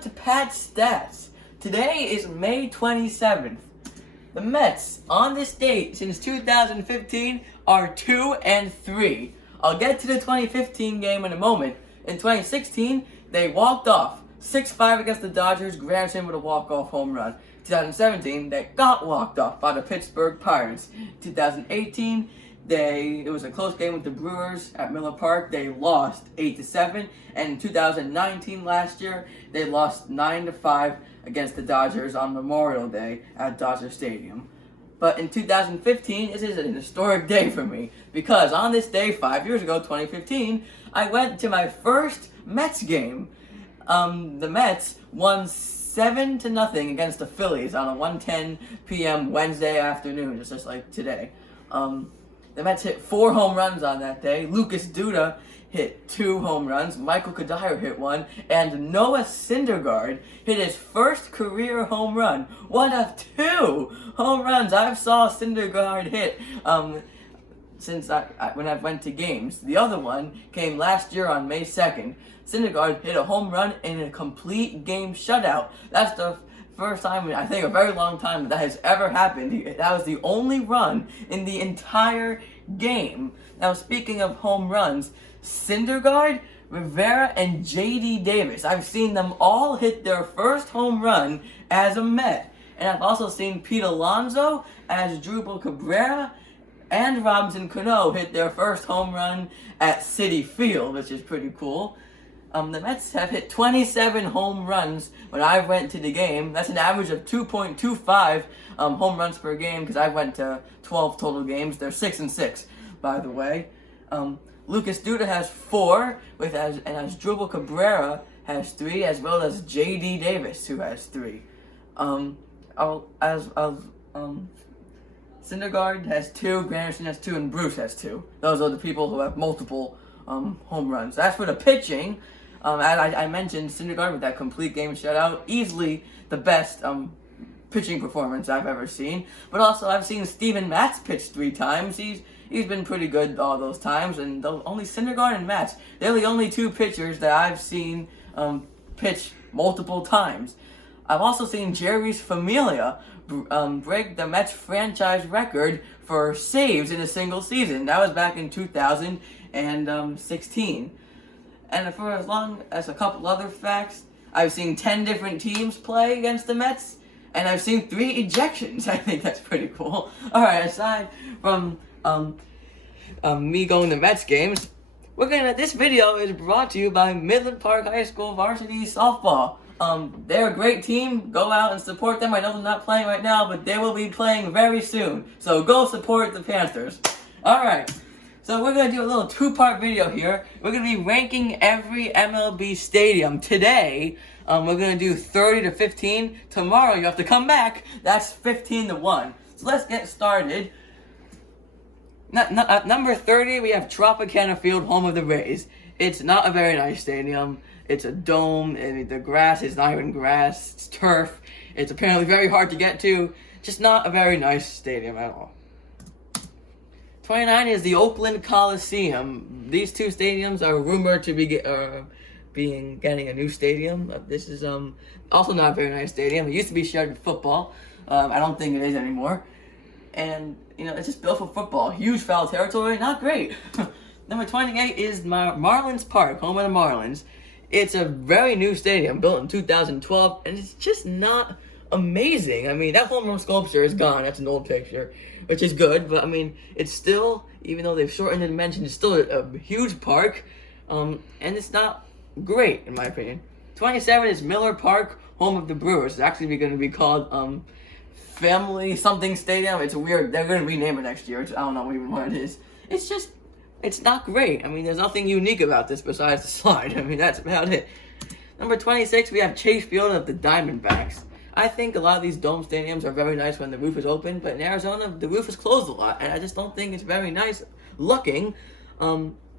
on to Pat's stats. Today is May 27th. The Mets, on this date since 2015, are 2-3. I'll get to the 2015 game in a moment. In 2016, they walked off 6-5 against the Dodgers, granted with a walk-off home run. 2017, they got walked off by the Pittsburgh Pirates. 2018, it was a close game with the Brewers at Miller Park. They lost 8-7, and in 2019, last year, they lost 9-5 against the Dodgers on Memorial Day at Dodger Stadium. But in 2015, this is an historic day for me because on this day, 5 years ago, 2015, I went to my first Mets game. The Mets won 7-0 against the Phillies on a 1:10 p.m. Wednesday afternoon, just like today. The Mets hit 4 home runs on that day. Lucas Duda hit 2 home runs. Michael Kadire hit 1. And Noah Syndergaard hit his first career home run. One of 2 home runs I've saw Syndergaard hit since when I went to games. The other one came last year on May 2nd. Syndergaard hit a home run in a complete game shutout. That's the first time in, I think, a very long time that has ever happened. That was the only run in the entire game. Now, speaking of home runs, Syndergaard, Rivera, and J.D. Davis, I've seen them all hit their first home run as a Met. And I've also seen Pete Alonso, Asdrubal Cabrera, and Robinson Cano hit their first home run at Citi Field, which is pretty cool. The Mets have hit 27 home runs when I went to the game. That's an average of 2.25 home runs per game because I went to 12 total games. They're 6-6, by the way. Lucas Duda has 4, and Asdrubal Cabrera has 3, as well as J.D. Davis, who has 3. Syndergaard has 2, Granderson has 2, and Bruce has 2. Those are the people who have multiple home runs. As for the pitching, as I mentioned, Syndergaard with that complete game shutout, easily the best pitching performance I've ever seen. But also, I've seen Steven Matz pitch 3 times. He's been pretty good all those times, and only Syndergaard and Matz, they're the only 2 pitchers that I've seen pitch multiple times. I've also seen Jeurys Familia break the Mets franchise record for saves in a single season. That was back in 2016. And for as long as a couple other facts, I've seen 10 different teams play against the Mets, and I've seen 3 ejections. I think that's pretty cool. Alright, aside from me going to Mets games, this video is brought to you by Midland Park High School Varsity Softball. They're a great team. Go out and support them. I know they're not playing right now, but they will be playing very soon. So go support the Panthers. Alright, so we're going to do a little 2-part video here. We're going to be ranking every MLB stadium. Today, we're going to do 30 to 15. Tomorrow, you have to come back. That's 15 to 1. So let's get started. Number 30, we have Tropicana Field, home of the Rays. It's not a very nice stadium. It's a dome, and the grass is not even grass. It's turf. It's apparently very hard to get to. Just not a very nice stadium at all. 29 is the Oakland Coliseum. These 2 stadiums are rumored to be getting a new stadium. This is also not a very nice stadium. It used to be shared with football. I don't think it is anymore. And, it's just built for football. Huge foul territory, not great. Number 28 is Marlins Park, home of the Marlins. It's a very new stadium, built in 2012, and it's just not amazing. I mean, that home run sculpture is gone. That's an old picture, which is good, but, it's still, even though they've shortened the dimension, it's still a huge park, and it's not great, in my opinion. 27 is Miller Park, home of the Brewers. It's actually going to be called, Family something stadium. It's weird. They're going to rename it next year. I don't know even what it is. It's not great. There's nothing unique about this besides the slide. That's about it. Number 26, we have Chase Field of the Diamondbacks. I think a lot of these dome stadiums are very nice when the roof is open, but in Arizona, the roof is closed a lot, and I just don't think it's very nice looking.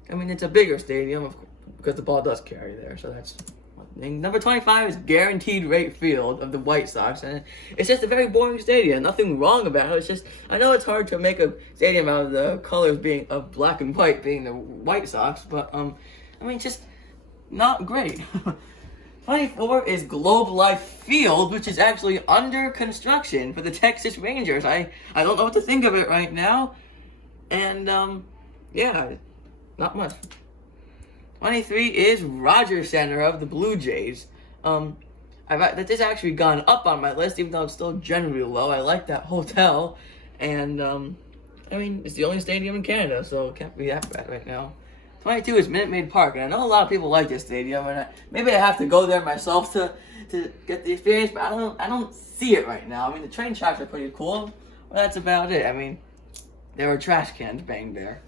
It's a bigger stadium because the ball does carry there, so that's one thing. Number 25 is Guaranteed Rate Field of the White Sox, and it's just a very boring stadium. Nothing wrong about it. It's just, I know it's hard to make a stadium out of the colors being of black and white being the White Sox, but just not great. 24 is Globe Life Field, which is actually under construction for the Texas Rangers. I don't know what to think of it right now. And, yeah, not much. 23 is Rogers Center of the Blue Jays. That has actually gone up on my list, even though it's still generally low. I like that hotel. And, I mean, it's the only stadium in Canada, so it can't be that bad right now. 22 is Minute Maid Park, and I know a lot of people like this stadium, and maybe I have to go there myself to get the experience, but I don't see it right now. I mean, the train tracks are pretty cool, but that's about it. I mean, there are trash cans banged there.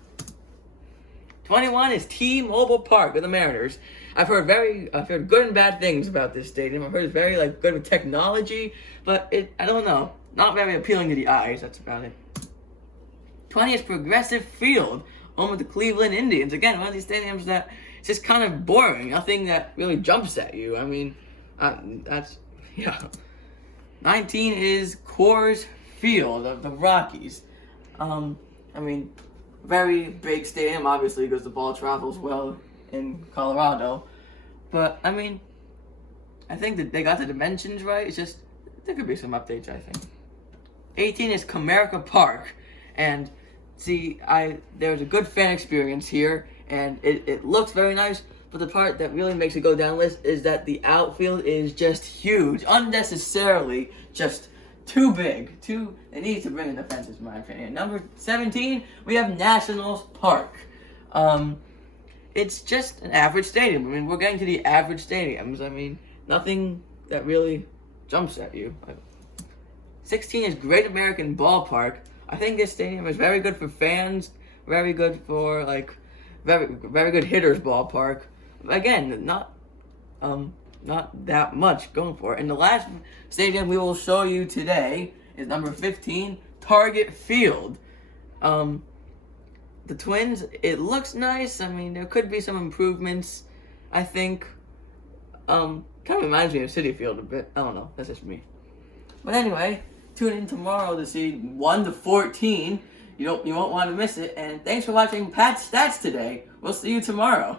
21 is T-Mobile Park with the Mariners. I've heard good and bad things about this stadium. I've heard it's very good with technology, but I don't know, not very appealing to the eyes. That's about it. 20 is Progressive Field, home of the Cleveland Indians. Again, one of these stadiums that it's just kind of boring. Nothing that really jumps at you. I mean, yeah. 19 is Coors Field of the Rockies. I mean, very big stadium, obviously, because the ball travels well in Colorado. But, I mean, I think that they got the dimensions right. It's just, there could be some updates, I think. 18 is Comerica Park. And, see, there's a good fan experience here, and it looks very nice, but the part that really makes it go down the list is that the outfield is just huge, unnecessarily just too big. They need to bring in the fences, in my opinion. Number 17, we have Nationals Park. It's just an average stadium. I mean, we're getting to the average stadiums. I mean, nothing that really jumps at you. 16 is Great American Ballpark. I think this stadium is very good for fans, very good for, very good hitters ballpark. Again, not that much going for it. And the last stadium we will show you today is number 15, Target Field. The Twins, it looks nice. I mean, there could be some improvements, I think. Kind of reminds me of Citi Field a bit. I don't know. That's just me. But anyway, tune in tomorrow to see 1 to 14. You won't want to miss it. And thanks for watching Pat's Stats today. We'll see you tomorrow.